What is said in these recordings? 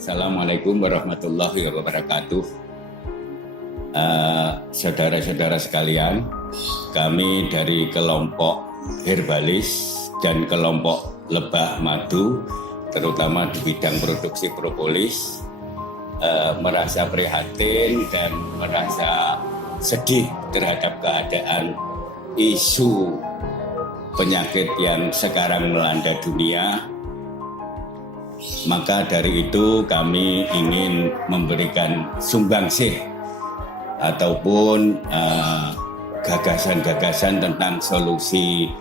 Assalamualaikum warahmatullahi wabarakatuh. Saudara-saudara sekalian, kami dari kelompok herbalis dan kelompok lebah madu, terutama di bidang produksi propolis, merasa prihatin dan merasa sedih terhadap keadaan isu penyakit yang sekarang melanda dunia. Maka dari itu kami ingin memberikan sumbangsih ataupun gagasan-gagasan tentang solusi,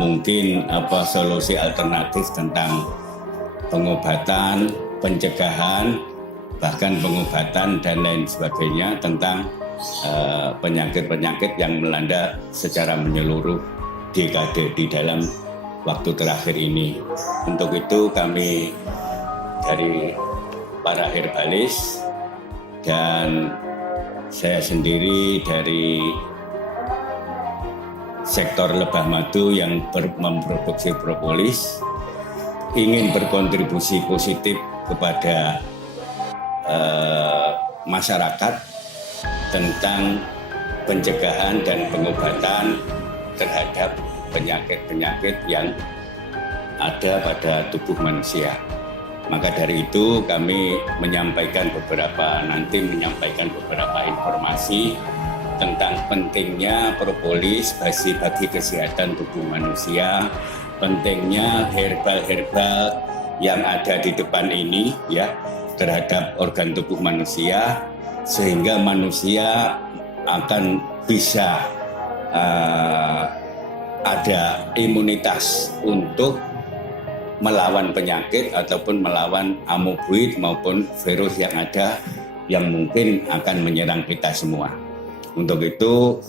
mungkin solusi alternatif tentang pengobatan, pencegahan, bahkan pengobatan dan lain sebagainya tentang penyakit-penyakit yang melanda secara menyeluruh dekade di dalam waktu terakhir ini. Untuk itu kami dari para herbalis dan saya sendiri dari sektor lebah madu yang memproduksi propolis ingin berkontribusi positif kepada masyarakat tentang pencegahan dan pengobatan terhadap penyakit-penyakit yang ada pada tubuh manusia. Maka dari itu kami menyampaikan beberapa informasi tentang pentingnya propolis bagi kesehatan tubuh manusia, pentingnya herbal-herbal yang ada di depan ini ya terhadap organ tubuh manusia, sehingga manusia akan bisa ada imunitas untuk melawan penyakit ataupun melawan amoeboid maupun virus yang ada yang mungkin akan menyerang kita semua. Untuk itu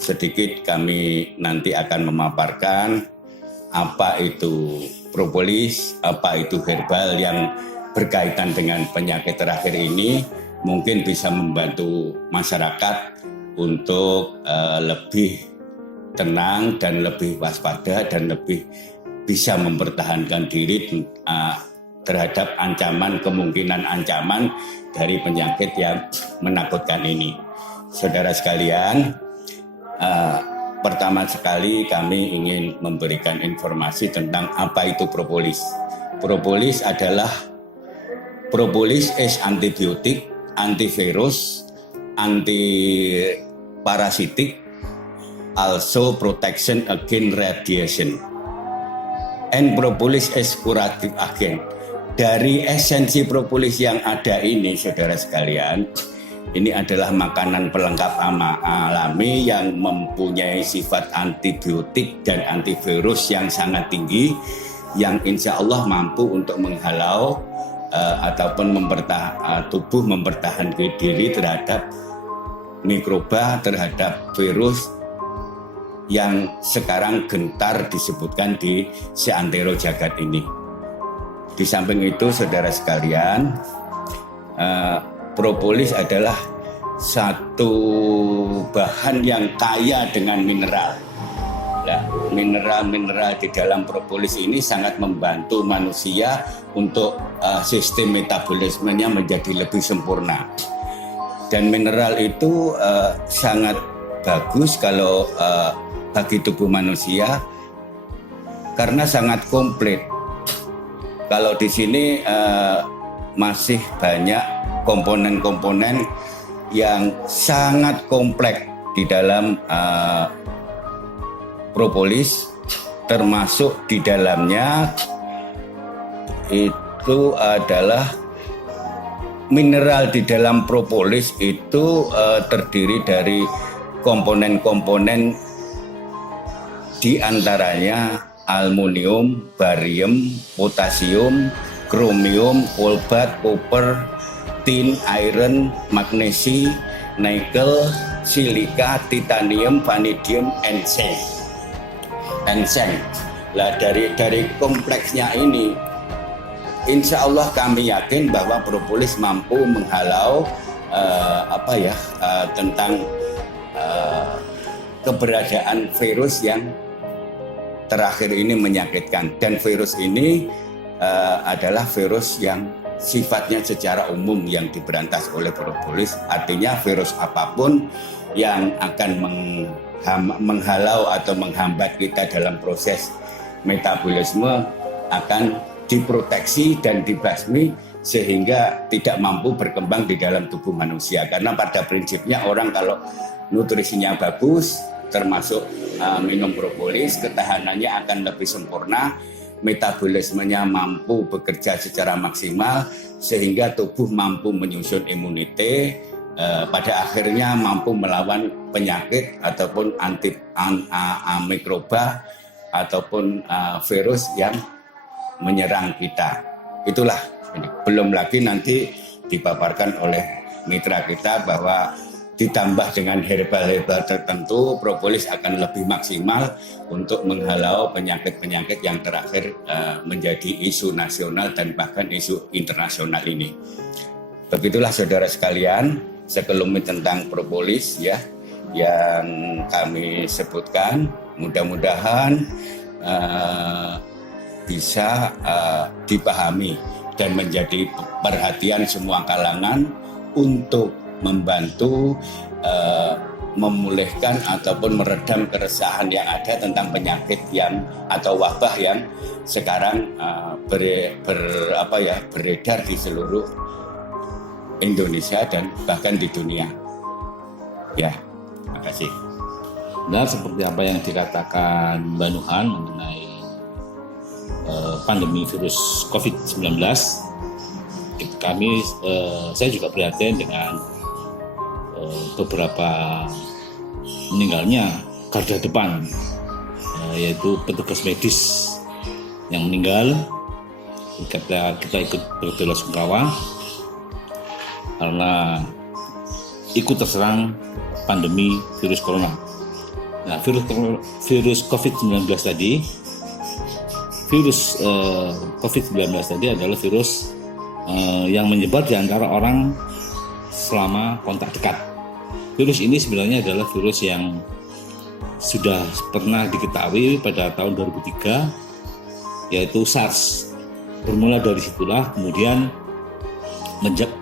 sedikit kami nanti akan memaparkan apa itu propolis, apa itu herbal yang berkaitan dengan penyakit terakhir ini, mungkin bisa membantu masyarakat untuk lebih tenang dan lebih waspada dan lebih bisa mempertahankan diri terhadap kemungkinan ancaman dari penyakit yang menakutkan ini. Saudara sekalian, pertama sekali kami ingin memberikan informasi tentang apa itu propolis. Propolis is antibiotik, antivirus, antiparasitik, also protection against radiation. And propolis is curative agent. Dari esensi propolis yang ada ini, saudara sekalian, ini adalah makanan pelengkap alami yang mempunyai sifat antibiotik dan antivirus yang sangat tinggi, yang insya Allah mampu untuk menghalau ataupun tubuh mempertahankan diri terhadap mikroba, terhadap virus yang sekarang gentar disebutkan di seantero jagat ini. Di samping itu, saudara sekalian, propolis adalah satu bahan yang kaya dengan mineral. Nah, mineral-mineral di dalam propolis ini sangat membantu manusia untuk sistem metabolismenya menjadi lebih sempurna. Dan mineral itu sangat bagus kalau bagi tubuh manusia karena sangat komplit. Kalau di sini masih banyak komponen-komponen yang sangat kompleks di dalam propolis, termasuk di dalamnya itu adalah mineral di dalam propolis itu terdiri dari komponen-komponen di antaranya aluminium, barium, potasium, kromium, kolbat, koper, tin, iron, magnesi, nikel, silika, titanium, vanadium, and zinc. Lah dari kompleksnya ini, insya Allah kami yakin bahwa propolis mampu menghalau tentang keberadaan virus yang terakhir ini menyakitkan. Dan virus ini adalah virus yang sifatnya secara umum yang diberantas oleh propolis, artinya virus apapun yang akan menghalau atau menghambat kita dalam proses metabolisme akan diproteksi dan dibasmi sehingga tidak mampu berkembang di dalam tubuh manusia. Karena pada prinsipnya orang kalau nutrisinya bagus, termasuk minum propolis, ketahanannya akan lebih sempurna, metabolismenya mampu bekerja secara maksimal sehingga tubuh mampu menyusun imunitas, pada akhirnya mampu melawan penyakit ataupun mikroba ataupun virus yang menyerang kita. Itulah, belum lagi nanti dipaparkan oleh mitra kita bahwa ditambah dengan herbal-herbal tertentu, propolis akan lebih maksimal untuk menghalau penyakit-penyakit yang terakhir menjadi isu nasional dan bahkan isu internasional ini. Begitulah saudara sekalian, sekelumit tentang propolis ya yang kami sebutkan. Mudah-mudahan bisa dipahami dan menjadi perhatian semua kalangan untuk membantu memulihkan ataupun meredam keresahan yang ada tentang penyakit yang atau wabah yang sekarang beredar di seluruh Indonesia dan bahkan di dunia. Ya, terima kasih. Benar seperti apa yang dikatakan Mbak Nuhan mengenai pandemi virus COVID-19. Saya juga prihatin dengan beberapa meninggalnya garda depan, yaitu petugas medis yang meninggal. Kita ikut berbelasungkawa karena ikut terserang pandemi virus corona. Nah, virus COVID-19 tadi, adalah virus yang menyebar di antara orang selama kontak dekat. Virus ini sebenarnya adalah virus yang sudah pernah diketahui pada tahun 2003, yaitu SARS. Bermula dari situlah kemudian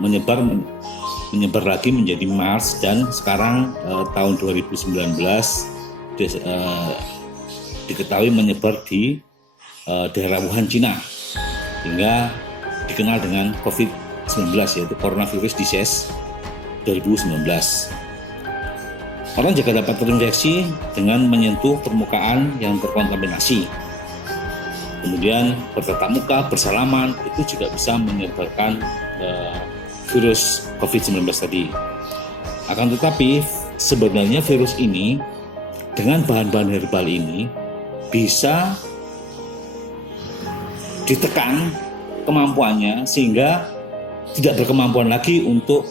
menyebar lagi menjadi MERS, dan sekarang tahun 2019 diketahui menyebar di daerah Wuhan, Cina, hingga dikenal dengan COVID-19, yaitu Coronavirus Disease 2019. Orang juga dapat terinfeksi dengan menyentuh permukaan yang terkontaminasi. Kemudian bertatap muka, bersalaman, itu juga bisa menyebarkan virus COVID-19 tadi. Akan tetapi sebenarnya virus ini dengan bahan-bahan herbal ini bisa ditekan kemampuannya sehingga tidak berkemampuan lagi untuk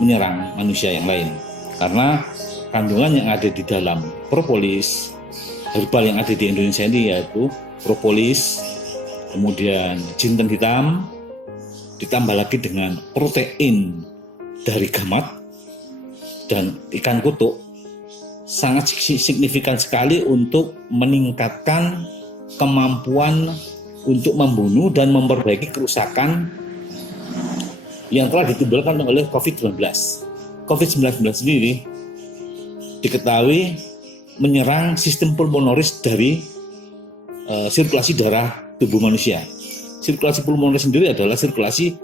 menyerang manusia yang lain, karena kandungan yang ada di dalam propolis herbal yang ada di Indonesia ini yaitu propolis, kemudian jinten hitam, ditambah lagi dengan protein dari gamat dan ikan kutuk, sangat signifikan sekali untuk meningkatkan kemampuan untuk membunuh dan memperbaiki kerusakan yang telah ditimbulkan oleh COVID-19. COVID-19 sendiri diketahui menyerang sistem pulmonaris dari sirkulasi darah tubuh manusia. Sirkulasi pulmonaris sendiri adalah sirkulasi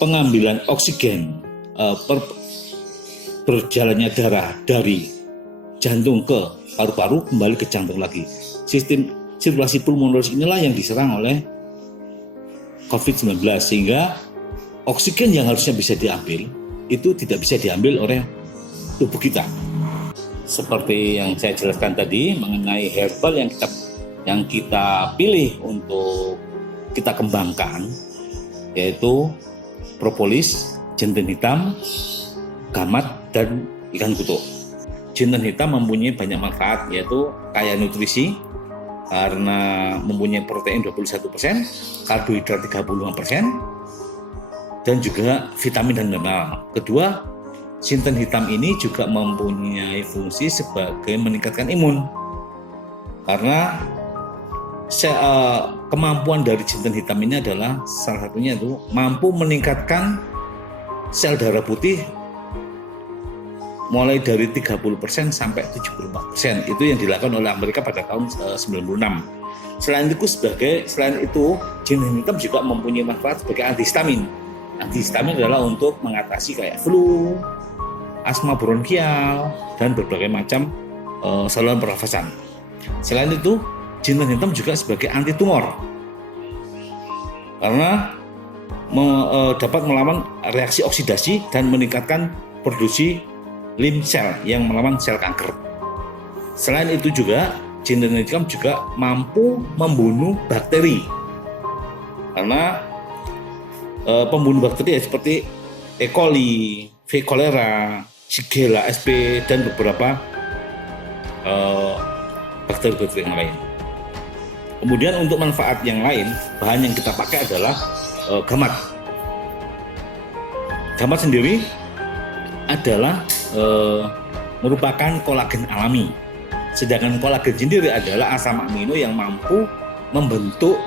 pengambilan oksigen, berjalannya darah dari jantung ke paru-paru kembali ke jantung lagi. Sistem sirkulasi pulmonaris inilah yang diserang oleh COVID-19, sehingga oksigen yang harusnya bisa diambil itu tidak bisa diambil oleh tubuh kita. Seperti yang saya jelaskan tadi mengenai herbal yang kita pilih untuk kita kembangkan, yaitu propolis, jinten hitam, gamat, dan ikan kutuk. Jinten hitam mempunyai banyak manfaat, yaitu kaya nutrisi karena mempunyai protein 21%, karbohidrat 35%, dan juga vitamin dan mineral. Kedua, jinten hitam ini juga mempunyai fungsi sebagai meningkatkan imun, karena kemampuan dari jinten hitam ini adalah salah satunya itu mampu meningkatkan sel darah putih mulai dari 30% sampai 74%. Itu yang dilakukan oleh Amerika pada tahun 96. Selain itu, jinten hitam juga mempunyai manfaat sebagai antihistamin. Antihistamin adalah untuk mengatasi kayak flu, asma bronkial, dan berbagai macam saluran pernafasan. Selain itu, jinten hitam juga sebagai anti tumor karena dapat melawan reaksi oksidasi dan meningkatkan produksi lymph cell yang melawan sel kanker. Selain itu juga jinten hitam juga mampu membunuh bakteri karena pembunuh bakteri seperti E. coli, V. cholera, Shigella sp dan beberapa bakteri-bakteri yang lain. Kemudian untuk manfaat yang lain, bahan yang kita pakai adalah gamat. Gamat sendiri adalah merupakan kolagen alami. Sedangkan kolagen sendiri adalah asam amino yang mampu membentuk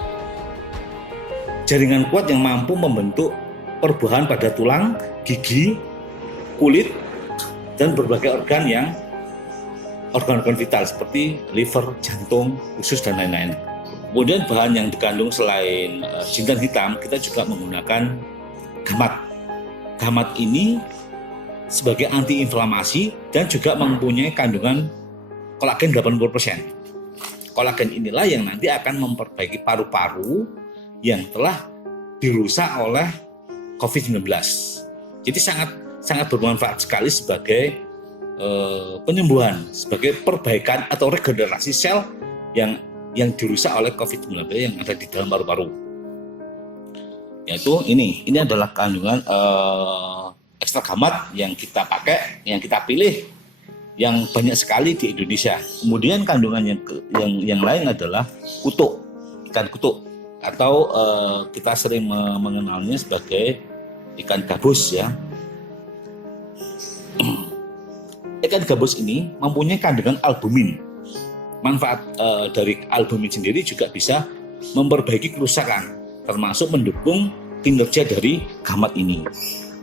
jaringan kuat yang mampu membentuk perubahan pada tulang, gigi, kulit, dan berbagai organ-organ vital seperti liver, jantung, usus, dan lain-lain. Kemudian bahan yang dikandung selain jinten hitam, kita juga menggunakan gamat. Gamat ini sebagai antiinflamasi dan juga mempunyai kandungan kolagen 80%. Kolagen inilah yang nanti akan memperbaiki paru-paru yang telah dirusak oleh COVID-19. Jadi sangat bermanfaat sekali sebagai penyembuhan, sebagai perbaikan atau regenerasi sel yang dirusak oleh COVID-19 yang ada di dalam paru-paru. Yaitu ini adalah kandungan ekstra gamat yang kita pakai, yang kita pilih, yang banyak sekali di Indonesia. Kemudian kandungan yang lain adalah kutuk, ikan kutuk, atau kita sering mengenalnya sebagai ikan gabus ya. Ikan gabus ini mempunyai kandungan albumin. Manfaat dari albumin sendiri juga bisa memperbaiki kerusakan, termasuk mendukung kinerja dari gamat ini.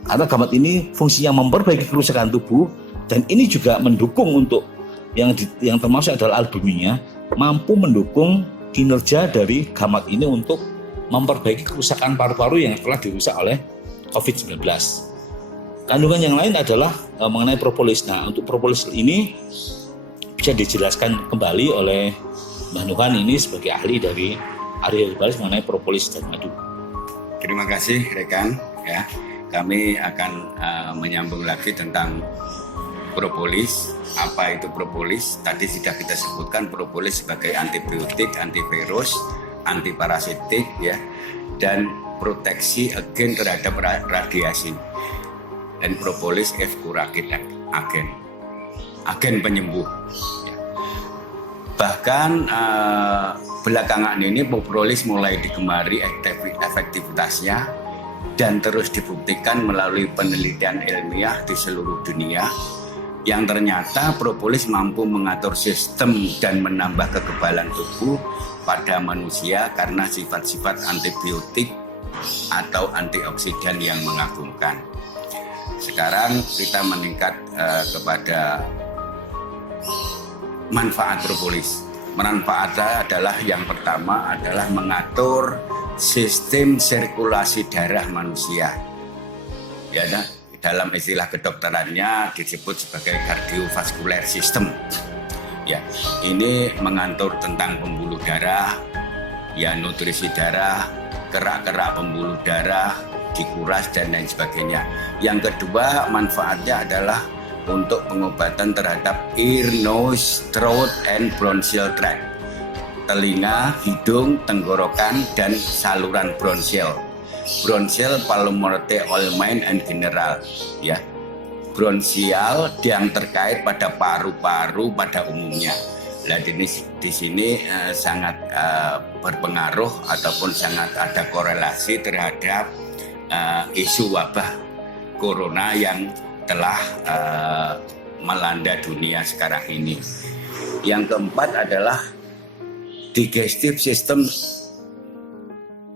Karena gamat ini fungsinya memperbaiki kerusakan tubuh, dan ini juga mendukung untuk yang termasuk adalah albuminnya, mampu mendukung kinerja dari gamat ini untuk memperbaiki kerusakan paru-paru yang telah dirusak oleh COVID-19. Kandungan yang lain adalah mengenai propolis. Nah, untuk propolis ini bisa dijelaskan kembali oleh Mbak Nuhan ini sebagai ahli dari area herbalis mengenai propolis dan madu. Terima kasih rekan ya. Kami akan menyambung lagi tentang propolis. Apa itu propolis? Tadi sudah kita sebutkan propolis sebagai antibiotik, antivirus, antiparasitik ya, dan proteksi terhadap radiasi. Dan propolis curative agen penyembuh. Bahkan belakangan ini propolis mulai digemari efektivitasnya dan terus dibuktikan melalui penelitian ilmiah di seluruh dunia yang ternyata propolis mampu mengatur sistem dan menambah kekebalan tubuh pada manusia karena sifat-sifat antibiotik atau antioksidan yang mengagumkan. Sekarang kita meningkat kepada manfaat propolis. Manfaatnya adalah yang pertama adalah mengatur sistem sirkulasi darah manusia. Ya, dalam istilah kedokterannya disebut sebagai cardiovascular system. Ya, ini mengatur tentang pembuluh darah, ya nutrisi darah, kerak-kerak pembuluh darah, dikuras dan lain sebagainya. Yang kedua manfaatnya adalah untuk pengobatan terhadap ear, nose, throat, and bronchial tract. Telinga, hidung, tenggorokan, dan saluran bronchial. Bronchial, pulmonary, allgemein, and general. Ya, bronchial yang terkait pada paru-paru pada umumnya. Nah, di sini sangat berpengaruh ataupun sangat ada korelasi terhadap isu wabah corona yang telah melanda dunia sekarang ini. Yang keempat adalah digestive system,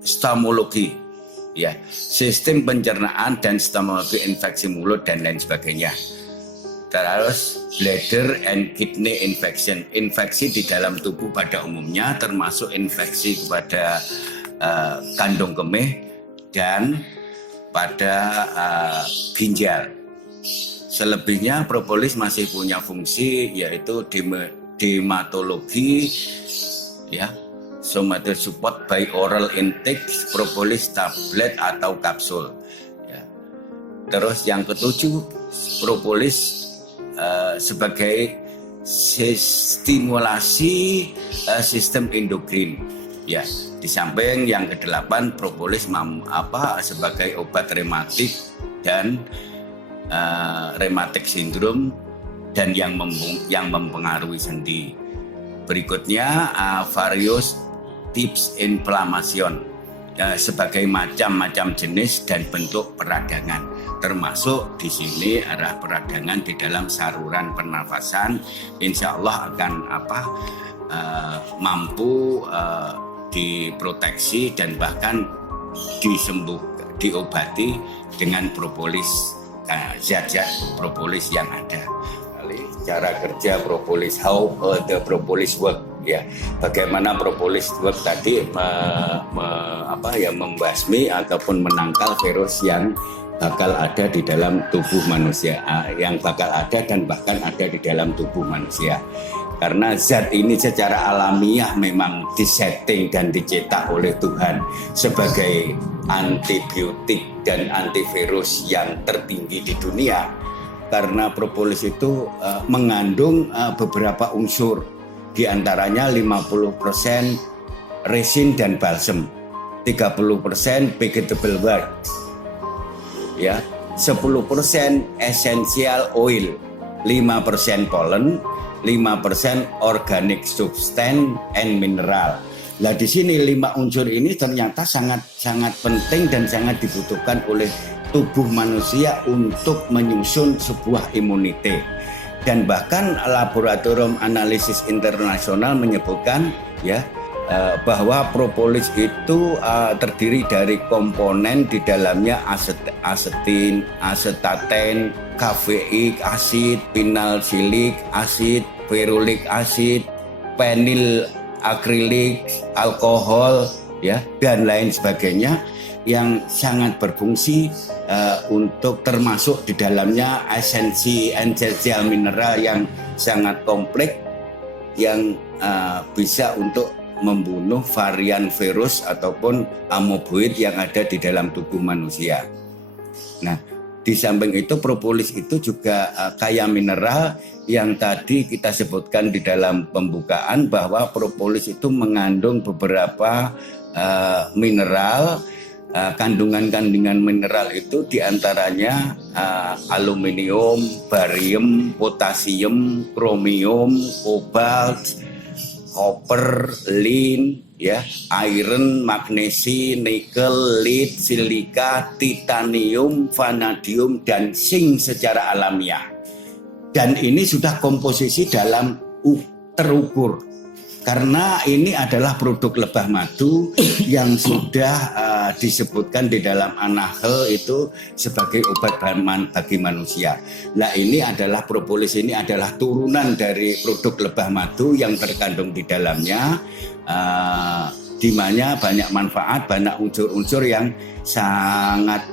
stomologi, ya, sistem pencernaan dan stomologi, infeksi mulut dan lain sebagainya. Terus bladder and kidney infection, infeksi di dalam tubuh pada umumnya, termasuk infeksi kepada kandung kemih dan pada ginjal. Selebihnya propolis masih punya fungsi yaitu dermatologi, ya, somatic support by oral intake, propolis tablet atau kapsul. Ya. Terus yang ketujuh, propolis sebagai stimulasi sistem endokrin. Ya, di samping yang kedelapan, propolis sebagai obat rematik dan rheumatic syndrome dan yang mempengaruhi sendi. Berikutnya various types inflammation, sebagai macam-macam jenis dan bentuk peradangan, termasuk di sini adalah peradangan di dalam saluran pernafasan. Insya Allah akan mampu diproteksi dan bahkan diobati dengan propolis, zat-zat propolis yang ada. Cara kerja propolis, how the propolis work, ya, bagaimana propolis work tadi membasmi ataupun menangkal virus yang bakal ada di dalam tubuh manusia, yang bakal ada dan bahkan ada di dalam tubuh manusia. Karena zat ini secara alamiah memang disetting dan dicetak oleh Tuhan sebagai antibiotik dan antivirus yang tertinggi di dunia. Karena propolis itu mengandung beberapa unsur, diantaranya 50% resin dan balsam, 30% vegetable wax, ya, 10% essential oil, 5% pollen, 5% organic substance and mineral. Nah, di sini 5 unsur ini ternyata sangat penting dan sangat dibutuhkan oleh tubuh manusia untuk menyusun sebuah imunitas. Dan bahkan laboratorium analisis internasional menyebutkan, ya, bahwa propolis itu terdiri dari komponen di dalamnya asetin, asetaten, kafeik asid, vinalsilik asid, ferulic acid, penil akrilik, alkohol, ya, dan lain sebagainya, yang sangat berfungsi untuk termasuk di dalamnya esensial mineral yang sangat kompleks yang bisa untuk membunuh varian virus ataupun amoeboid yang ada di dalam tubuh manusia. Nah, di samping itu propolis itu juga kaya mineral yang tadi kita sebutkan di dalam pembukaan, bahwa propolis itu mengandung beberapa mineral. Kandungan-kandungan mineral itu diantaranya aluminium, barium, potasium, kromium, kobalt, copper, lin, ya, iron, magnesi, nikel, lead, silika, titanium, vanadium, dan zinc secara alamiah. Dan ini sudah komposisi dalam terukur. Karena ini adalah produk lebah madu yang sudah disebutkan di dalam An-Nahl itu sebagai obat bagi manusia. Nah, ini adalah propolis, ini adalah turunan dari produk lebah madu yang terkandung di dalamnya, di mana banyak manfaat, banyak unsur-unsur yang sangat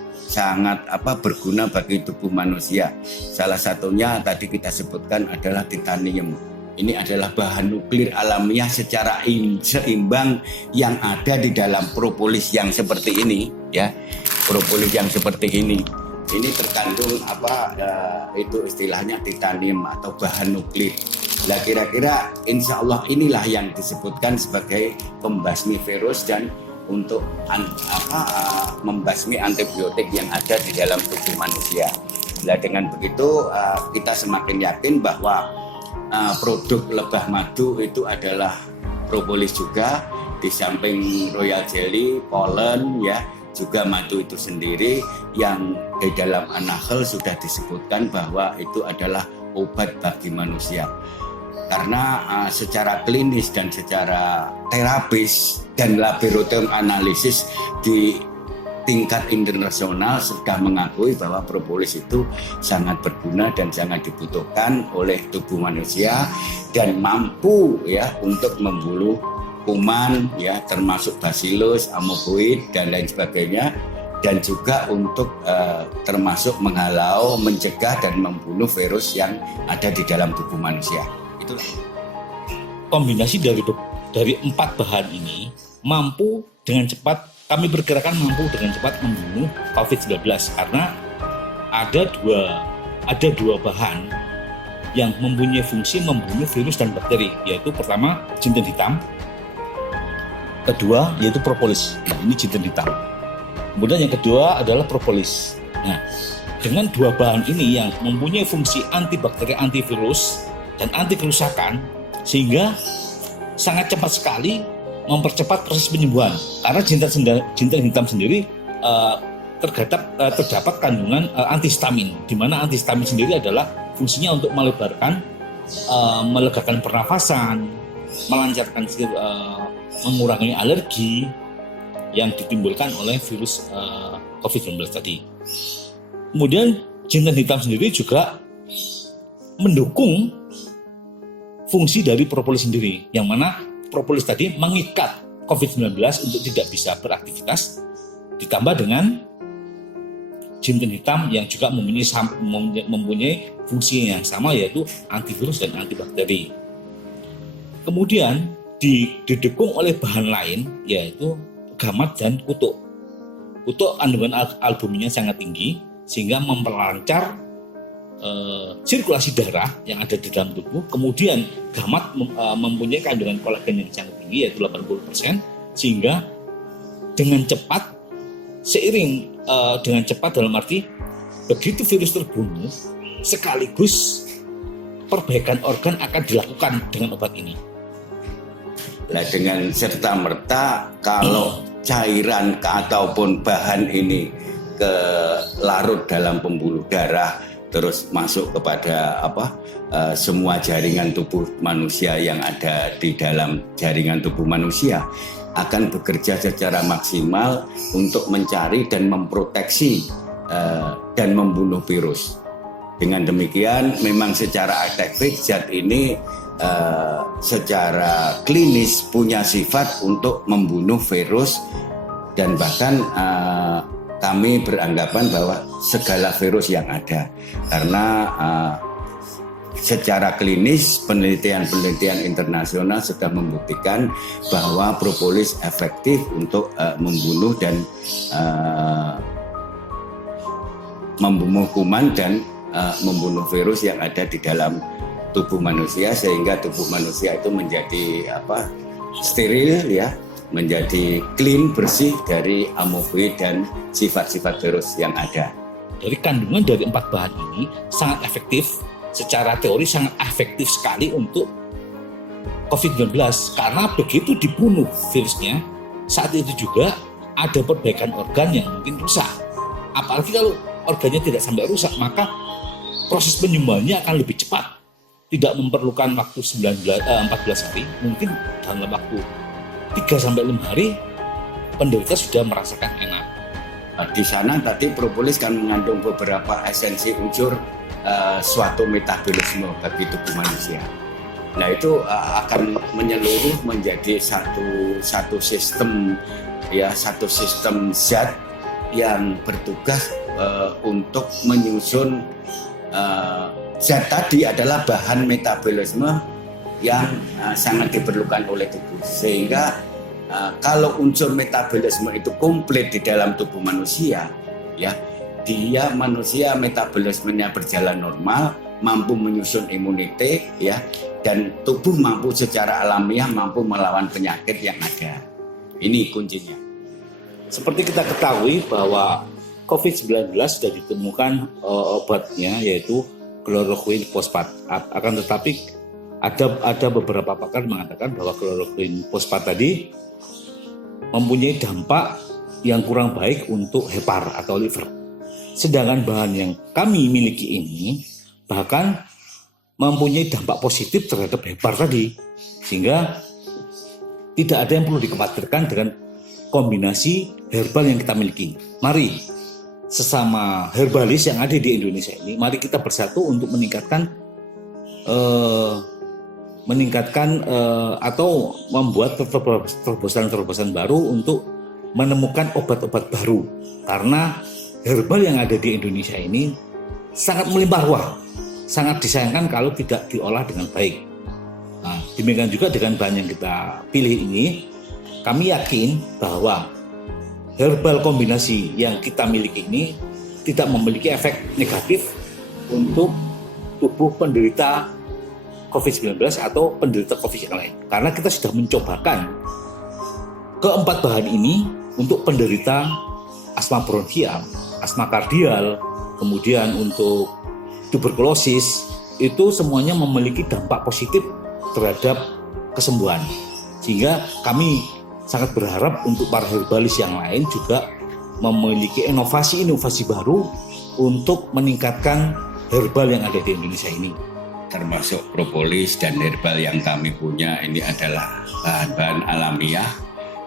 berguna bagi tubuh manusia. Salah satunya tadi kita sebutkan adalah titanium. Ini adalah bahan nuklir alamiah secara seimbang yang ada di dalam propolis yang seperti ini, ya. Propolis yang seperti ini terkandung itu istilahnya titanium atau bahan nuklir. Nah, kira-kira insya Allah inilah yang disebutkan sebagai pembasmi virus dan untuk membasmi antibiotik yang ada di dalam tubuh manusia. Nah, dengan begitu kita semakin yakin bahwa produk lebah madu itu adalah propolis juga, di samping royal jelly, pollen, ya, juga madu itu sendiri yang di dalam An-Nahl sudah disebutkan bahwa itu adalah obat bagi manusia. karena secara klinis dan secara terapis dan laboratorium analisis di tingkat internasional sudah mengakui bahwa propolis itu sangat berguna dan sangat dibutuhkan oleh tubuh manusia dan mampu ya untuk membunuh kuman ya termasuk bacillus, amoeboid dan lain sebagainya, dan juga untuk termasuk menghalau, mencegah dan membunuh virus yang ada di dalam tubuh manusia. Itulah kombinasi dari 4 bahan ini mampu dengan cepat, kami perkirakan mampu dengan cepat membunuh COVID-19 karena ada dua bahan yang mempunyai fungsi membunuh virus dan bakteri, yaitu pertama jinten hitam, kedua yaitu propolis. Nah, ini jinten hitam. Kemudian yang kedua adalah propolis. Nah, dengan 2 bahan ini yang mempunyai fungsi antibakteri, antivirus dan anti kerusakan, sehingga sangat cepat sekali mempercepat proses penyembuhan. Karena jinten hitam sendiri terdapat kandungan antihistamin, di mana antihistamin sendiri adalah fungsinya untuk melegakan pernafasan, melancarkan mengurangi alergi yang ditimbulkan oleh virus COVID-19 tadi. Kemudian jinten hitam sendiri juga mendukung fungsi dari propolis sendiri, yang mana propolis tadi mengikat COVID-19 untuk tidak bisa beraktivitas, ditambah dengan jinten hitam yang juga mempunyai fungsi yang sama, yaitu antivirus dan antibakteri. Kemudian didukung oleh bahan lain, yaitu gamat dan kutuk. Kutuk kandungan albuminnya sangat tinggi sehingga memperlancar sirkulasi darah yang ada di dalam tubuh. Kemudian gamat mempunyai kandungan kolagen yang sangat tinggi, yaitu 80%, sehingga dengan cepat, seiring dengan cepat dalam arti begitu virus terbunuh, sekaligus perbaikan organ akan dilakukan dengan obat ini. Nah, dengan serta-merta kalau cairan ataupun bahan ini ke larut dalam pembuluh darah, terus masuk kepada semua jaringan tubuh manusia yang ada di dalam jaringan tubuh manusia, akan bekerja secara maksimal untuk mencari dan memproteksi dan membunuh virus. Dengan demikian, memang secara efektif zat ini secara klinis punya sifat untuk membunuh virus, dan bahkan kami beranggapan bahwa segala virus yang ada, karena secara klinis penelitian internasional sudah membuktikan bahwa propolis efektif untuk membunuh dan membunuh kuman dan membunuh virus yang ada di dalam tubuh manusia, sehingga tubuh manusia itu menjadi steril ya, menjadi clean, bersih dari amoeboid dan sifat-sifat virus yang ada. Dari kandungan dari 4 bahan ini sangat efektif, secara teori sangat efektif sekali untuk COVID-19, karena begitu dibunuh virusnya, saat itu juga ada perbaikan organ yang mungkin rusak. Apalagi kalau organnya tidak sampai rusak, maka proses penyembuhannya akan lebih cepat. Tidak memerlukan waktu 14 hari, mungkin dalam waktu 3-5 hari penderita sudah merasakan enak. Di sana tadi propolis kan mengandung beberapa esensi unsur suatu metabolisme bagi tubuh manusia. Nah, itu akan menyeluruh menjadi satu sistem ya, satu sistem zat yang bertugas untuk menyusun zat tadi adalah bahan metabolisme yang sangat diperlukan oleh tubuh, sehingga kalau unsur metabolisme itu komplit di dalam tubuh manusia, ya, manusia metabolismenya berjalan normal, mampu menyusun imunitas, ya, dan tubuh mampu secara alamiah mampu melawan penyakit yang ada. Ini kuncinya. Seperti kita ketahui bahwa COVID-19 sudah ditemukan obatnya, yaitu kloroquine fosfat. Akan tetapi ada beberapa pakar mengatakan bahwa kloroquine fosfat tadi mempunyai dampak yang kurang baik untuk hepar atau liver. Sedangkan bahan yang kami miliki ini bahkan mempunyai dampak positif terhadap herbal tadi, sehingga tidak ada yang perlu dikhawatirkan dengan kombinasi herbal yang kita miliki. Mari sesama herbalis yang ada di Indonesia ini, mari kita bersatu untuk meningkatkan atau membuat terobosan-terobosan baru untuk menemukan obat-obat baru, karena herbal yang ada di Indonesia ini sangat melimpah ruah, sangat disayangkan kalau tidak diolah dengan baik. Nah, demikian juga dengan bahan yang kita pilih ini, kami yakin bahwa herbal kombinasi yang kita miliki ini tidak memiliki efek negatif untuk tubuh penderita COVID-19 atau penderita COVID yang lain. Karena kita sudah mencobakan keempat bahan ini untuk penderita asma bronkial, asma kardial, kemudian untuk tuberkulosis, itu semuanya memiliki dampak positif terhadap kesembuhan. Sehingga kami sangat berharap untuk para herbalis yang lain juga memiliki inovasi-inovasi baru untuk meningkatkan herbal yang ada di Indonesia ini. Termasuk propolis dan herbal yang kami punya ini adalah bahan-bahan alamiah,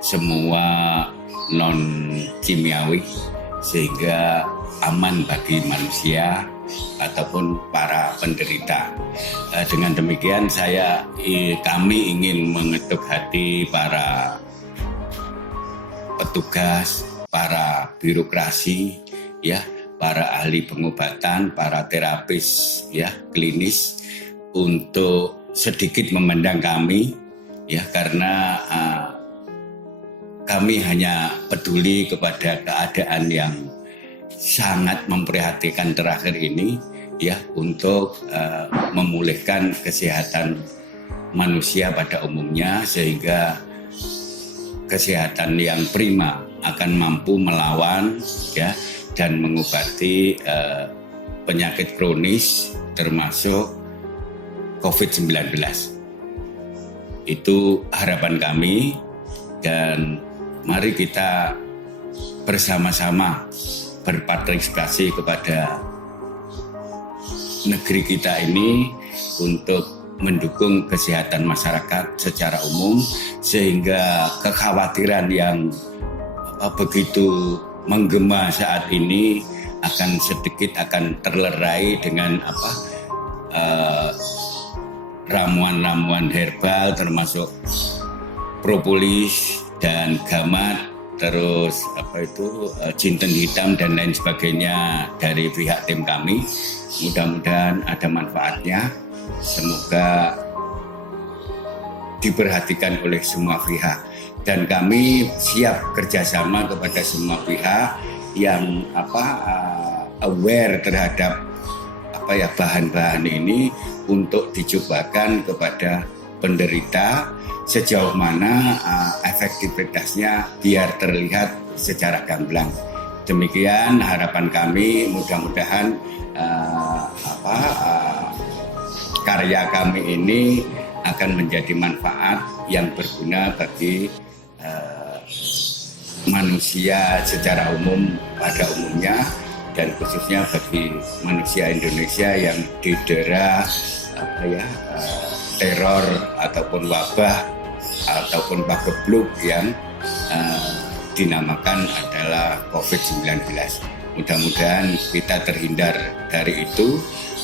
semua non kimiawi, sehingga aman bagi manusia ataupun para penderita. Dengan demikian kami ingin mengetuk hati para petugas, para birokrasi, ya, para ahli pengobatan, para terapis, ya, klinis, untuk sedikit memandang kami, ya, karena kami hanya peduli kepada keadaan yang sangat memprihatinkan terakhir ini, ya, untuk memulihkan kesehatan manusia pada umumnya, sehingga kesehatan yang prima akan mampu melawan, ya, dan mengobati penyakit kronis termasuk COVID-19. Itu harapan kami, dan mari kita bersama-sama berpartisipasi kepada negeri kita ini untuk mendukung kesehatan masyarakat secara umum, sehingga kekhawatiran yang begitu menggema saat ini akan terlerai dengan ramuan-ramuan herbal termasuk propolis dan gamat, terus jinten hitam dan lain sebagainya dari pihak tim kami. Mudah-mudahan ada manfaatnya, semoga diperhatikan oleh semua pihak, dan kami siap kerjasama kepada semua pihak yang aware terhadap bahan-bahan ini untuk dicobakan kepada penderita sejauh mana efektivitasnya biar terlihat secara gamblang. Demikian harapan kami, mudah-mudahan karya kami ini akan menjadi manfaat yang berguna bagi manusia secara umum pada umumnya, dan khususnya bagi manusia Indonesia yang didera teror ataupun wabah ataupun pagebluk yang dinamakan adalah COVID-19. Mudah-mudahan kita terhindar dari itu,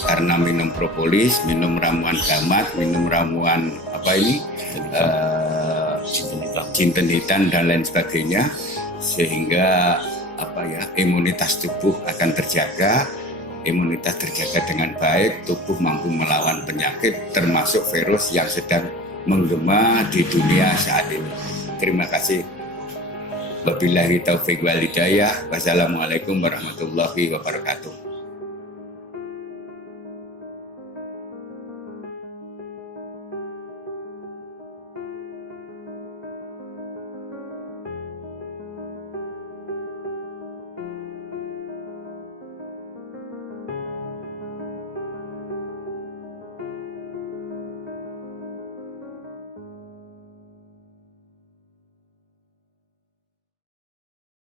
karena minum propolis, minum ramuan gamat, minum ramuan jinten hitam dan lain sebagainya, sehingga imunitas tubuh akan terjaga. Imunitas terjaga dengan baik, tubuh mampu melawan penyakit termasuk virus yang sedang menggema di dunia saat ini. Terima kasih. Wabillahi taufiq wal hidayah. Wassalamualaikum warahmatullahi wabarakatuh.